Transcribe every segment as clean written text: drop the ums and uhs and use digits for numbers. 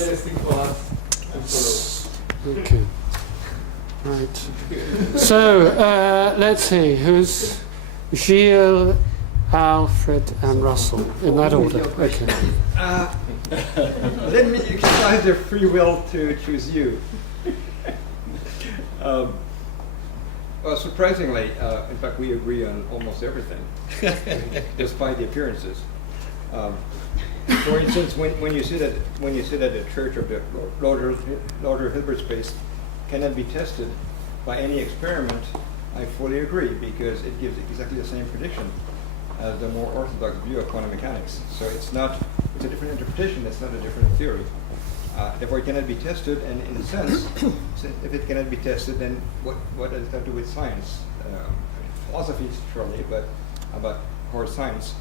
interesting for us to follow. Okay. Right. So let's see. Who's Gilles, Alfred, and Russell in that order? Okay. Let me exercise their free will to choose you. Well, surprisingly, in fact, we agree on almost everything, despite the appearances. For instance, when you say that the Church of the Lord of Hilbert space cannot be tested by any experiment, I fully agree, because it gives exactly the same prediction as the more orthodox view of quantum mechanics. So it's a different interpretation, it's not a different theory. Therefore, it cannot be tested, and in a sense, if it cannot be tested, then what does that do with science? Philosophy, surely, but about hard science.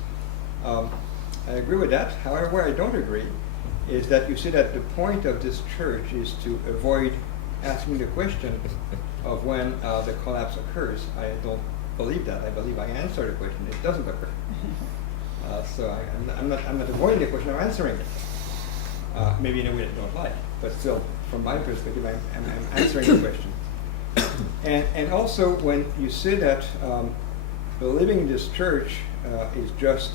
I agree with that. However, where I don't agree is that you say that the point of this church is to avoid asking the question of when the collapse occurs. I don't believe that. I believe I answer the question. It doesn't occur. So I'm not avoiding the question. I'm answering it. Maybe in a way I don't like, but still, from my perspective, I'm answering the question. And also, when you say that believing in this church is just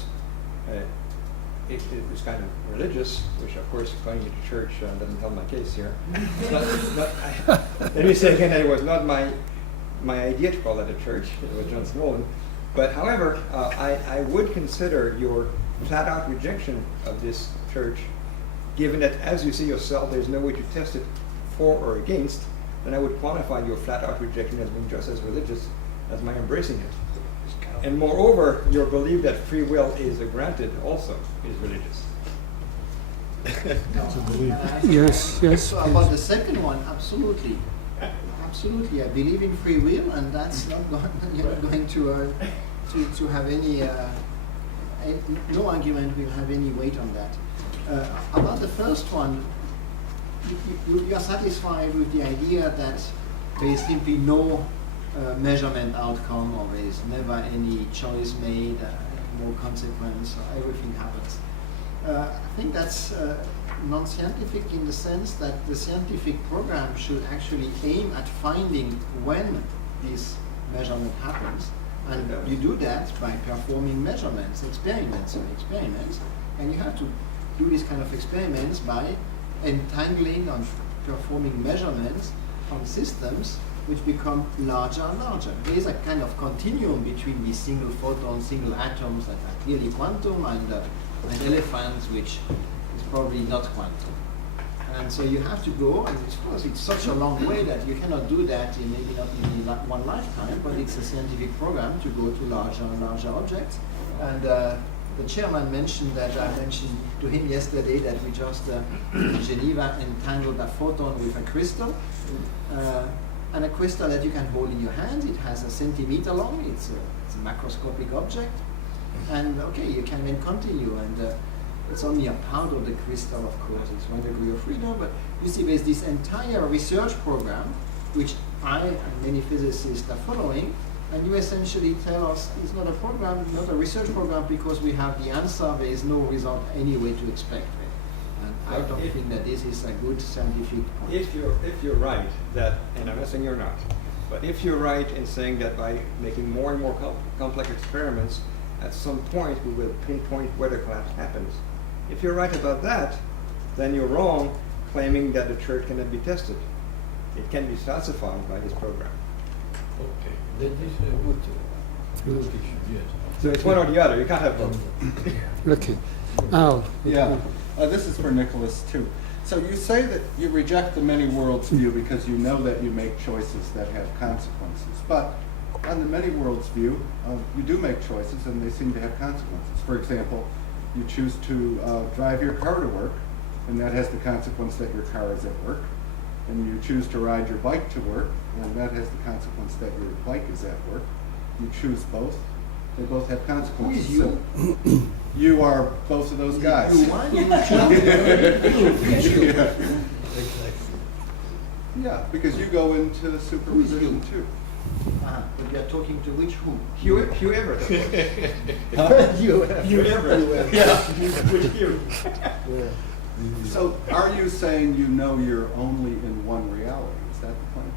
it was kind of religious, which of course going to church doesn't help my case here. Let me say again that it was not my idea to call that a church. It was John Smolin. But however, I would consider your flat-out rejection of this church, given that, as you see yourself, there's no way to test it for or against, then I would quantify your flat-out rejection as being just as religious as my embracing it. And moreover, your belief that free will is granted also is religious. Yes. So about the second one, absolutely. Absolutely, I believe in free will, and that's not going to have any, no argument will have any weight on that. About the first one, you are satisfied with the idea that there is simply no measurement outcome, or there is never any choice made, no consequence, everything happens. I think that's non-scientific in the sense that the scientific program should actually aim at finding when this measurement happens, and you do that by performing measurements, experiments, and you have to do these kind of experiments by entangling on performing measurements on systems which become larger and larger. There is a kind of continuum between these single photons, single atoms that are clearly quantum, and elephants, which is probably not quantum. And so you have to go, and of course it's such a long way that you cannot do that in maybe not in one lifetime, but it's a scientific program to go to larger and larger objects. And the chairman mentioned that I mentioned to him yesterday that we just in Geneva entangled a photon with a crystal, and a crystal that you can hold in your hand. It has a centimeter long. It's a macroscopic object, and okay, you can then continue. And it's only a part of the crystal, of course. It's 1 degree of freedom, but you see, there's this entire research program, which I and many physicists are following. And you essentially tell us it's not a program, not a research program, because we have the answer. There is no result anyway to expect. And I don't think that this is a good scientific point. If you're right that, and I'm not saying you're not, but if you're right in saying that by making more and more complex experiments, at some point we will pinpoint where the collapse happens. If you're right about that, then you're wrong claiming that the church cannot be tested. It can be falsified by this program. Okay, then this is a good discussion, yes. So it's one or the other. You can't have both. Okay. Al. Yeah, this is for Nicholas too. So you say that you reject the many worlds view because you know that you make choices that have consequences. But on the many worlds view, you do make choices and they seem to have consequences. For example, you choose to drive your car to work, and that has the consequence that your car is at work. And you choose to ride your bike to work, and that has the consequence that your bike is at work. You choose both. They both have consequences. Who is you? So you are both of those guys. You want you Yeah, because you go into superposition too. But you are talking to which who? Hugh Everett. You. Hugh Everett. Yeah. Which Hugh? So are you saying you know you're only in one reality? Is that the claim?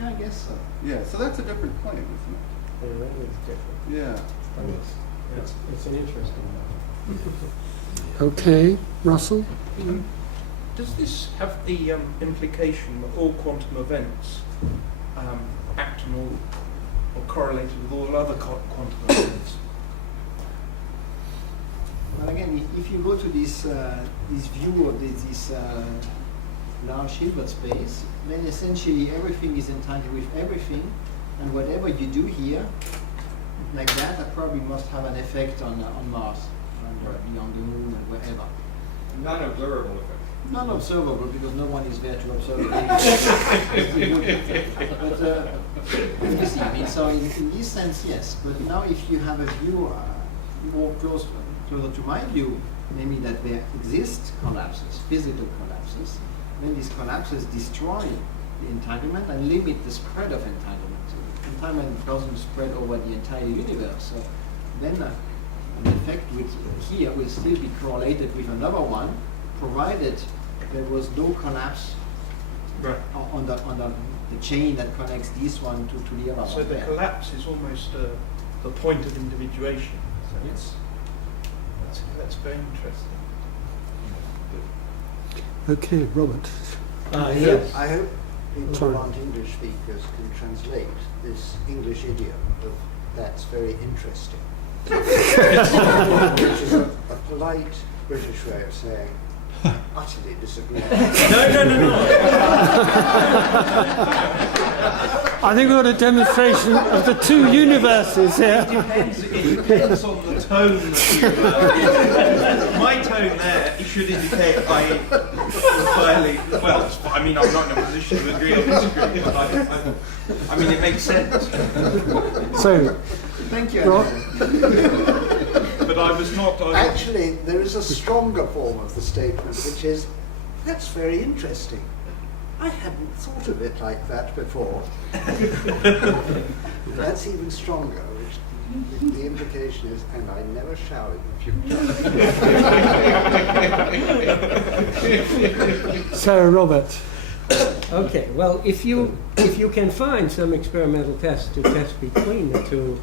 Yeah, I guess so. Yeah, so that's a different claim, isn't it? Yeah, that is different. Yeah. But it's an interesting one. Okay, Russell? Does this have the implication that all quantum events act on all, or correlated with all other quantum events? Well, again, if you go to this view of this large Hilbert space, then essentially everything is entangled with everything, and whatever you do here, like that probably must have an effect on Mars, and beyond the moon and wherever. Non-observable effect. Non-observable because no one is there to observe it. But you see, I mean, so in this sense, yes. But now, if you have a view more closer to my view, namely that there exist collapses, physical collapses, then these collapses destroy the entanglement and limit the spread of entanglement. So the entanglement doesn't spread over the entire universe. So then an effect here will still be correlated with another one, provided there was no collapse on the chain that connects this one to the other one. So the collapse is almost the point of individuation. So Yes. that's very interesting. Okay, Robert. Yes. I hope people Sorry. who aren't English speakers can translate this English idiom of "that's very interesting," which is a polite British way of saying utterly disagree. No. I think we've got a demonstration of the two universes here. It depends on the tone that you my tone there, it should indicate I entirely, well, I mean, I'm not in a position to agree or disagree, but I mean, it makes sense. So, Thank you. Rob, But I was not... Actually, there is a stronger form of the statement, which is, "That's very interesting. I hadn't thought of it like that before." That's even stronger, which the implication is, "and I never shall in the future." so Robert. Okay, well, if you can find some experimental tests to test between the two,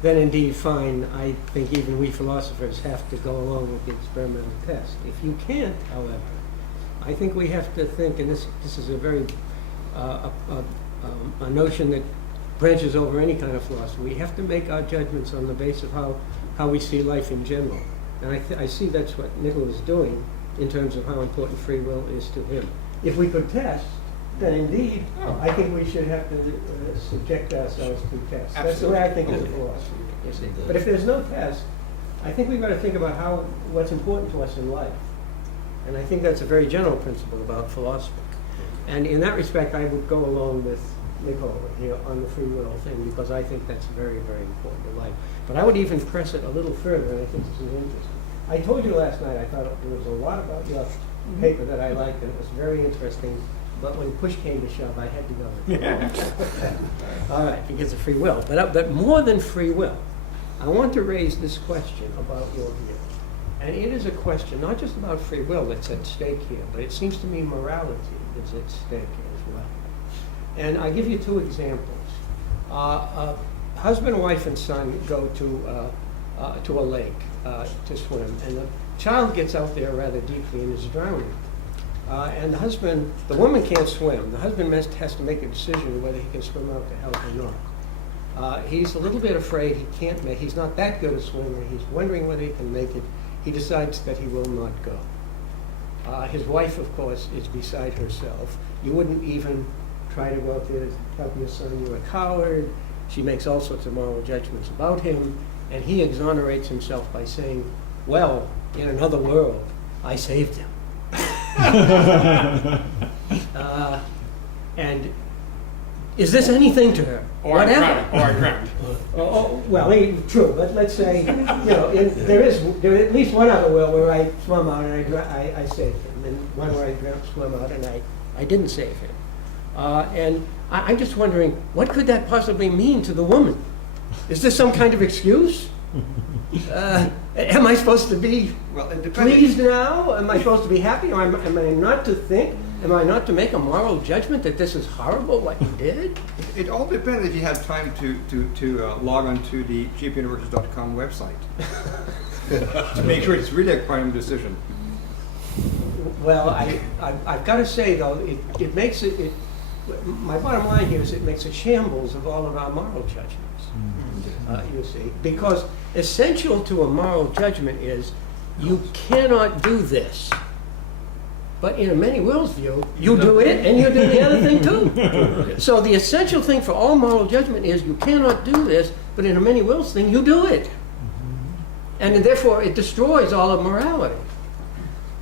then indeed fine. I think even we philosophers have to go along with the experimental test. If you can't, however, I think we have to think, and this is a very a notion that branches over any kind of philosophy. We have to make our judgments on the basis of how we see life in general. And I see that's what Nicholas is doing in terms of how important free will is to him. If we could test, then indeed, I think we should have to subject ourselves to tests. That's the way I think of the philosophy, you see. But if there's no test, I think we've got to think about what's important to us in life. And I think that's a very general principle about philosophy. And in that respect, I would go along with Nicole here on the free will thing, because I think that's very, very important in life. But I would even press it a little further, and I think this is interesting. I told you last night I thought there was a lot about your paper that I liked, and it was very interesting. But when push came to shove, I had to go. All right, because of free will. But more than free will, I want to raise this question about your view. And it is a question not just about free will that's at stake here, but it seems to me morality is at stake as well. And I give you two examples. Husband, wife, and son go to a lake to swim, and the child gets out there rather deeply and is drowning. And the woman can't swim. The husband has to make a decision whether he can swim out to help or not. He's a little bit afraid he's not that good a swimmer. He's wondering whether he can make it. He decides that he will not go. His wife, of course, is beside herself. You wouldn't even try to go out there to help your son. You're a coward. She makes all sorts of moral judgments about him, and he exonerates himself by saying, well, in another world, I saved him. And is this anything to her? Or I drowned. Well, true, but let's say, there is at least one other world where I swam out and I saved him, and one where I swam out and I didn't save him. And I'm just wondering, what could that possibly mean to the woman? Is this some kind of excuse? Am I supposed to be Well, it depends. pleased now? Am I supposed to be happy? Or am I not to think? Am I not to make a moral judgment that this is horrible what you did? It all depends if you have time to log on to the gpuniversity.com website to make sure it's really a quantum decision. Well, I've got to say though, it makes it. My bottom line here is it makes a shambles of all of our moral judgments. You see, because essential to a moral judgment is you cannot do this. But in a many worlds view, you do it and you do the other thing too. So the essential thing for all moral judgment is you cannot do this, but in a many worlds thing, you do it. And therefore it destroys all of morality.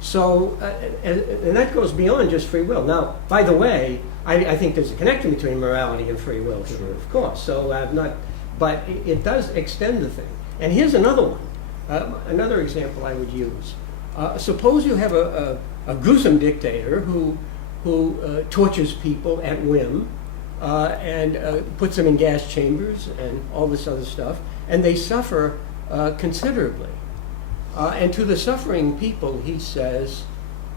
So, and that goes beyond just free will. Now, by the way, I think there's a connection between morality and free will, sure, of course. So but it does extend the thing. And here's another one, another example I would use. Suppose you have a gruesome dictator who tortures people at whim and puts them in gas chambers and all this other stuff, and they suffer considerably. And to the suffering people, he says,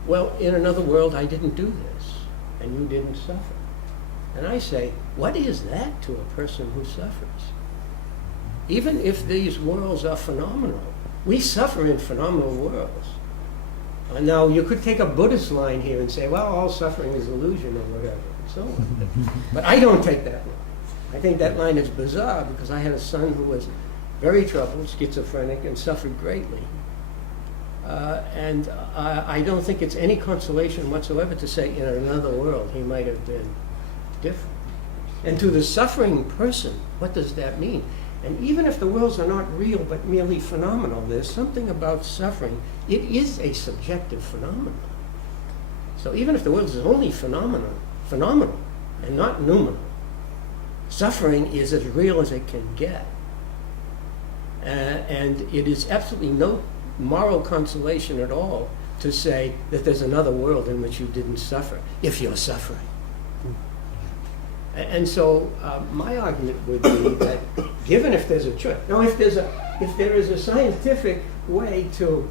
well, in another world, I didn't do this, and you didn't suffer. And I say, what is that to a person who suffers? Even if these worlds are phenomenal, we suffer in phenomenal worlds. Now, you could take a Buddhist line here and say, well, all suffering is illusion or whatever, and so on. But I don't take that line. I think that line is bizarre because I had a son who was very troubled, schizophrenic, and suffered greatly. And I don't think it's any consolation whatsoever to say in another world he might have been different. And to the suffering person, what does that mean? And even if the worlds are not real but merely phenomenal, there's something about suffering. It is a subjective phenomenon. So even if the world is only phenomenal and not numinal, suffering is as real as it can get. And it is absolutely no moral consolation at all to say that there's another world in which you didn't suffer, if you're suffering. And so my argument would be that given if there's a choice, now if there is a scientific way to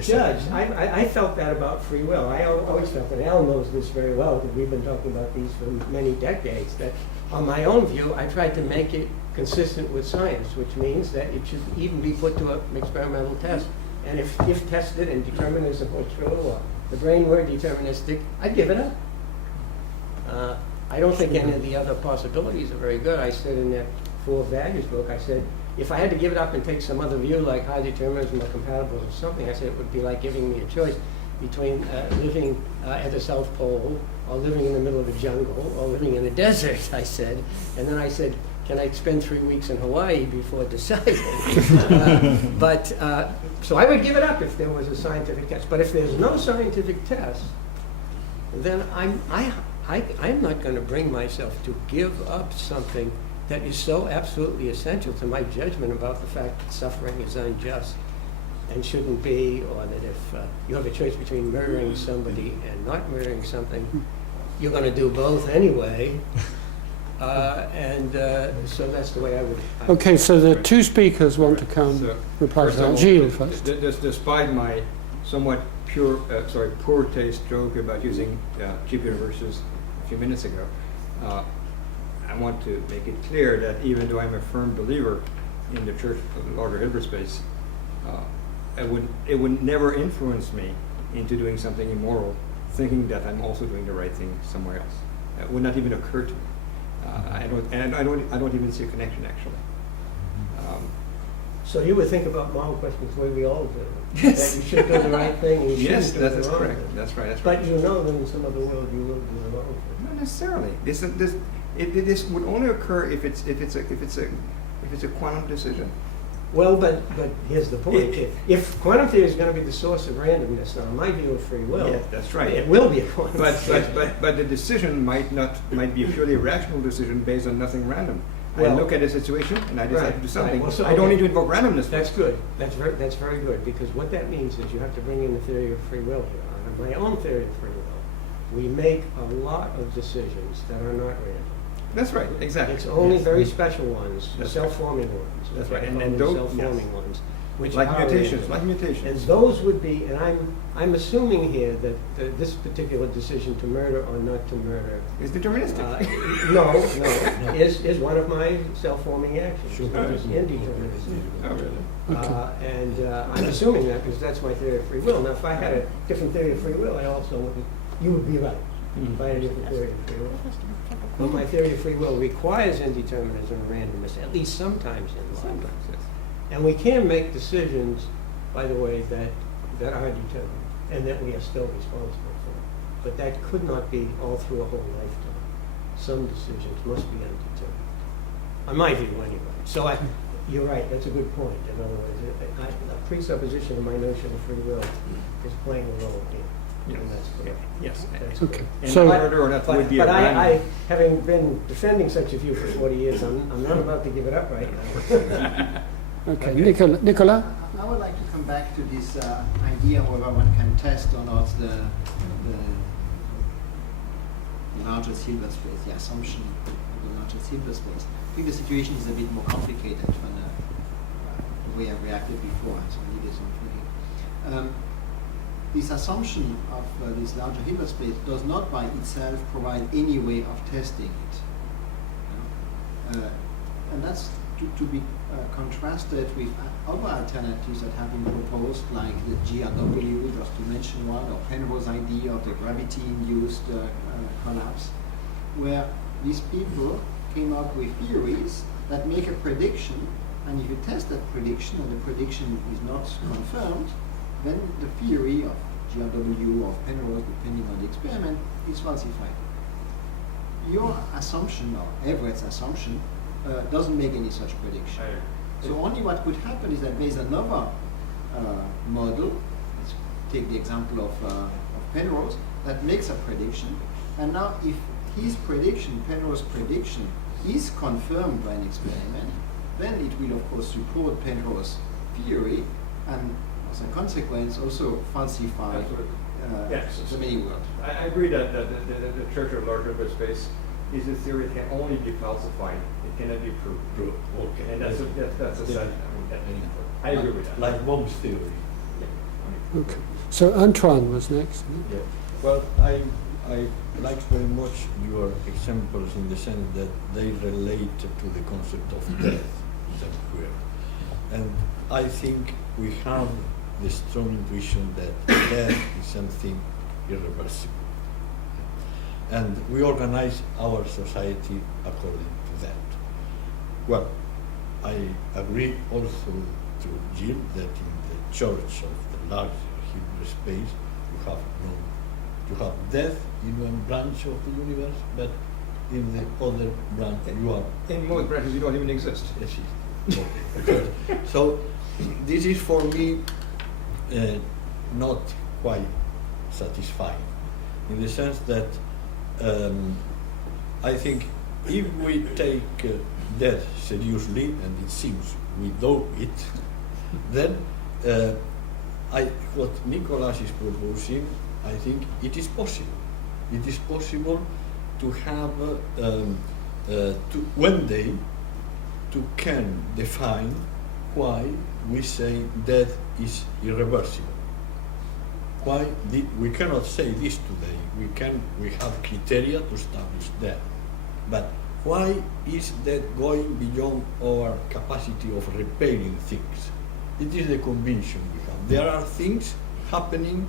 judge, I felt that about free will. I always felt, and Al knows this very well because we've been talking about these for many decades, that on my own view, I tried to make it consistent with science, which means that it should even be put to an experimental test. And if tested and determinism were true, or the brain were deterministic, I'd give it up. I don't think any of the other possibilities are very good. I said in that 4 Values book, I said, if I had to give it up and take some other view like high determinism or compatible or something, I said it would be like giving me a choice between living at the South Pole or living in the middle of a jungle or living in a desert, I said. And then I said, can I spend 3 weeks in Hawaii before deciding? So I would give it up if there was a scientific test. But if there's no scientific test, then I'm not going to bring myself to give up something that is so absolutely essential to my judgment about the fact that suffering is unjust and shouldn't be, or that if you have a choice between murdering somebody and not murdering something, you're going to do both anyway. So that's the way I would. Okay, so the 2 speakers want to come So, reply to first of that. all, Gilles first. Despite my somewhat poor taste joke about using cheap universes a few minutes ago, I want to make it clear that even though I'm a firm believer in the Church of the larger hyperspace, it would never influence me into doing something immoral, thinking that I'm also doing the right thing somewhere else. It would not even occur to me. I don't even see a connection actually. So you would think about moral questions the way we all do. Yes. That you should do the right thing and you Yes, shouldn't do that is the wrong correct. thing. That's right. But you know that in some other world you will do the wrong thing. Not necessarily. This would only occur if it's a quantum decision. Well, but here's the point. If quantum theory is going to be the source of randomness, now in my view of free will, Yeah, that's right. it will be a quantum theory. But the decision might be a purely rational decision based on nothing random. Well, I look at a situation and I decide to do something. Right. Well, so, I don't okay. need to invoke randomness. That's good. That's very good, because what that means is you have to bring in the theory of free will here. On my own theory of free will, we make a lot of decisions that are not random. That's right, exactly. It's only very special ones, That's self-forming ones. That's okay, right, and only those- self-forming ones. which Like are mutations, random. like mutations. And those would be, and I'm assuming here that this particular decision to murder or not to murder, It's deterministic. no, is one of my self-forming actions, Sure. which is indeterministic. Oh, really? And I'm assuming that because that's my theory of free will. Now, if I had a different theory of free will, I also wouldn't, you would be right if I had a different theory of free will. But my theory of free will requires indeterminism and randomness, at least sometimes in life. And we can make decisions, by the way, that are determined and that we are still responsible for. But that could not be all through a whole lifetime. Some decisions must be undetermined. In my view, anyway. So you're right, that's a good point. In other words, a presupposition of my notion of free will is playing a role here. And that's correct. Yes. That's Okay. correct. And So- murder or not would be a But random. I, having been defending such a view for 40 years, I'm not about to give it up right now. Okay, Nicola? I would like to come back to this idea whether one can test or not the largest Hilbert space, the assumption of the largest Hilbert space. I think the situation is a bit more complicated than the way I reacted before, so I needed some thinking. This assumption of this larger Hilbert space does not by itself provide any way of testing it. And that's to be contrasted with other alternatives that have been proposed, like the GRW, just to mention one, or Penrose's idea of the gravity-induced collapse, where these people came up with theories that make a prediction, and if you test that prediction and the prediction is not confirmed, then the theory of GRW or of Penrose, depending on the experiment, is falsified. Your assumption, or Everett's assumption, doesn't make any such prediction. So only what could happen is that there is another model, let's take the example of Penrose, that makes a prediction, and now if his prediction, Penrose's prediction, is confirmed by an experiment, then it will of course support Penrose's theory, and as a consequence also falsify Yes. the many world. I agree that the Church of Large Hilbert space is a theory that can only be falsified. It cannot be proved. True. Okay. And that's a set. I agree with that. Like Bomb's theory. Okay. So Antoine was next. Yeah. Well, I like very much your examples in the sense that they relate to the concept of death somewhere. And I think we have the strong intuition that death is something irreversible. And we organize our society according to that. Well, I agree also to Jill that in the church of the larger Hebrew space you have death in one branch of the universe, but in the other branch you are. In most branches, you don't even exist. Yes, okay. So this is for me not quite satisfying, in the sense that I think if we take death seriously, and it seems we do it, then what Nicholas is proposing, I think it is possible. It is possible to have one day to can define why we say death is irreversible. Why we cannot say this today? We have criteria to establish that, but why is that going beyond our capacity of repairing things? It is the conviction we have. There are things happening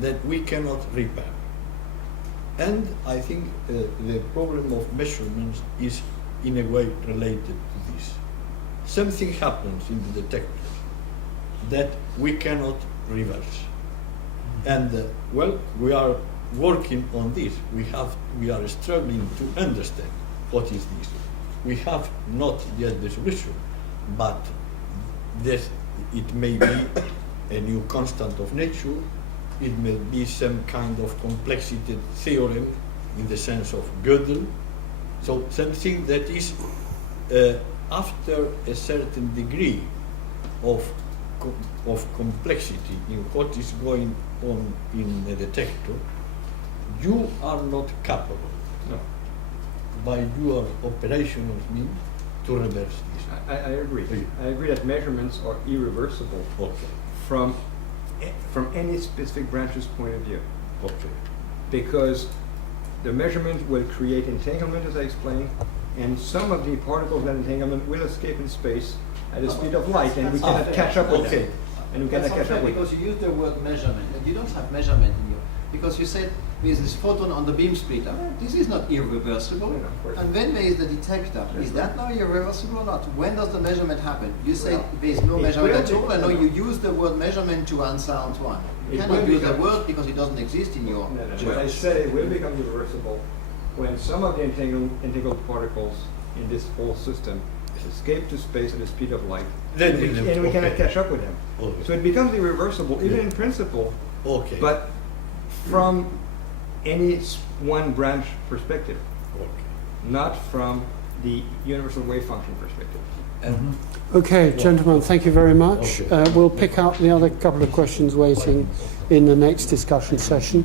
that we cannot repair. And I think the problem of measurements is in a way related to this. Something happens in the detectors that we cannot reverse. And well, we are working on this. We are struggling to understand what is this. We have not yet the solution, but it may be a new constant of nature. It may be some kind of complexity theorem in the sense of Gödel. So something that is after a certain degree of complexity in what is going on in a detector, you are not capable, No. by your operational means, to reverse this. I agree. I agree that measurements are irreversible Okay, from any specific branch's point of view, okay. because the measurement will create entanglement, as I explained, and some of the particles of that entanglement will escape in space at the speed of light, and we That's cannot catch up with okay. them. And we cannot That's catch unfair up with them. because you use the word measurement, and you don't have measurement in you. Because you said there's this photon on the beam splitter. This is not irreversible. No, of course. And then there is the detector. Is that now irreversible or not? When does the measurement happen? You say there is no it measurement will at all. I know you use the word measurement to answer Antoine. You It cannot will use the become- word because it doesn't exist in your. When I said it will become irreversible, when some of the entangled particles in this whole system escape to space at the speed of light, Then and we cannot okay. catch up with them. Okay. So it becomes irreversible, even Yeah. in principle, Okay. but from any one branch perspective, Okay. not from the universal wave function perspective. And Okay, gentlemen, thank you very much. Okay. We'll pick up the other couple of questions waiting in the next discussion session.